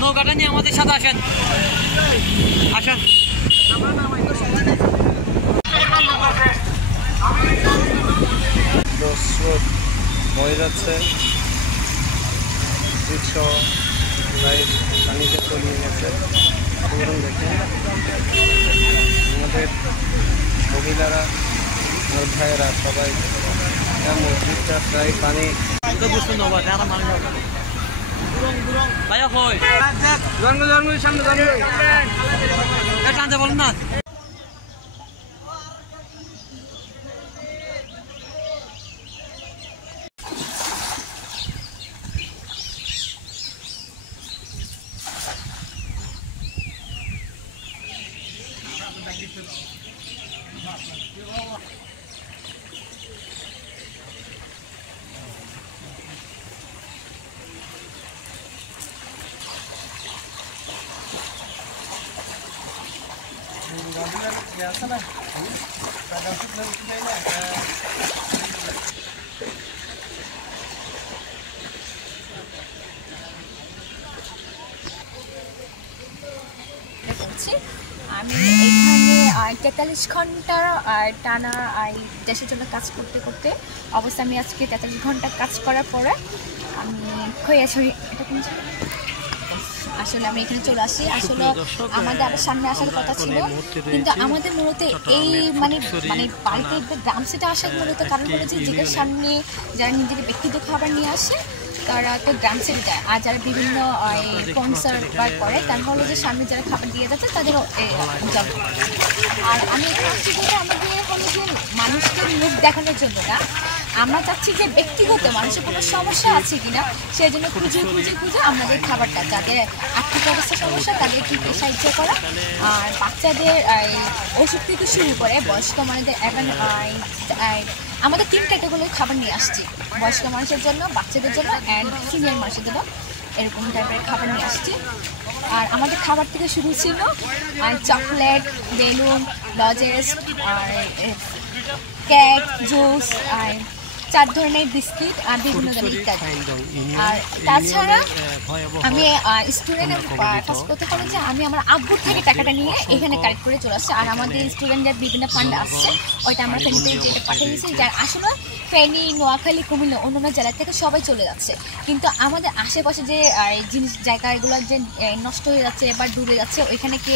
নৌকাটা নিয়ে আমাদের সাথে আসেন আসেন। স্রোত বয়ে যাচ্ছে, রিক্সা প্রায় পানিতে তলিয়ে গেছে। দেখুন দেখেন আমাদের মহিলারা আর ভাইয়েরা সবাই মসজিদটা প্রায় পানি ভাইয়া কই সামনে টানতে বলেন না। আমি এখানে 43 ঘন্টা টানা দেশের জন্য কাজ করতে করতে অবশ্যই আমি আজকে 43 ঘন্টা কাজ করার পরে আমি আসলে আমি এখানে চলে আসি। আসলে আমাদের আবার সামনে আসার কথা ছিল, কিন্তু আমাদের মূলত এই মানে বাড়িতে গ্রাম সেটা আসার মূলত কারণ হলো যে যেটার সামনে যারা নিজেকে ব্যক্তিগত খাবার নিয়ে আসে তারা তো গ্রাম সেটে যায়, আর যারা বিভিন্ন কনসার্ট বা করে তারা হলো যে সামনে যারা খাবার দিয়ে যাচ্ছে তাদের জব। আর আমি এখানে আসছি বলে আমাদের হলো যে মানুষকে মুখ দেখানোর জন্য না, আমরা চাচ্ছি যে ব্যক্তিগত মানুষের কোনো সমস্যা আছে কিনা সেই জন্য খুঁজে আমাদের খাবারটা যাদের আর্থিক অবস্থা সমস্যা তাদেরকে সাহায্য করা, আর বাচ্চাদের ওষুধ থেকে শুরু করে বয়স্ক মানুষদের এখন আমাদের 3 ক্যাটাগরির খাবার নিয়ে আসছি, বয়স্ক মানুষের জন্য, বাচ্চাদের জন্য অ্যান্ড সিনিয়র মানুষের জন্য এরকম টাইপের খাবার নিয়ে আসছি। আর আমাদের খাবার থেকে শুরু ছিল চকলেট, বেলুন, লজেস, আর কেক, জুস, আর 4 ধরনের বিস্কিট আর বিভিন্ন ধরনের ইত্যাদি। আর তাছাড়া আমি স্টুডেন্টের কাজ করতে পারি যে আমি আমার আব্বুর থেকে টাকাটা নিয়ে এখানে কালেক্ট করে চলে আসছি, আর আমাদের স্টুডেন্টদের বিভিন্ন ফান্ড আসছে ওইটা আমরা ফেনীতে যেটা পাঠিয়ে দিয়েছি, যার আসলে ফেনী, নোয়াখালী, কুমিল্লা অন্যান্য জেলা থেকে সবাই চলে যাচ্ছে, কিন্তু আমাদের আশেপাশে যে জিনিস জায়গাগুলো যে নষ্ট হয়ে যাচ্ছে বা ডুবে যাচ্ছে ওইখানে কে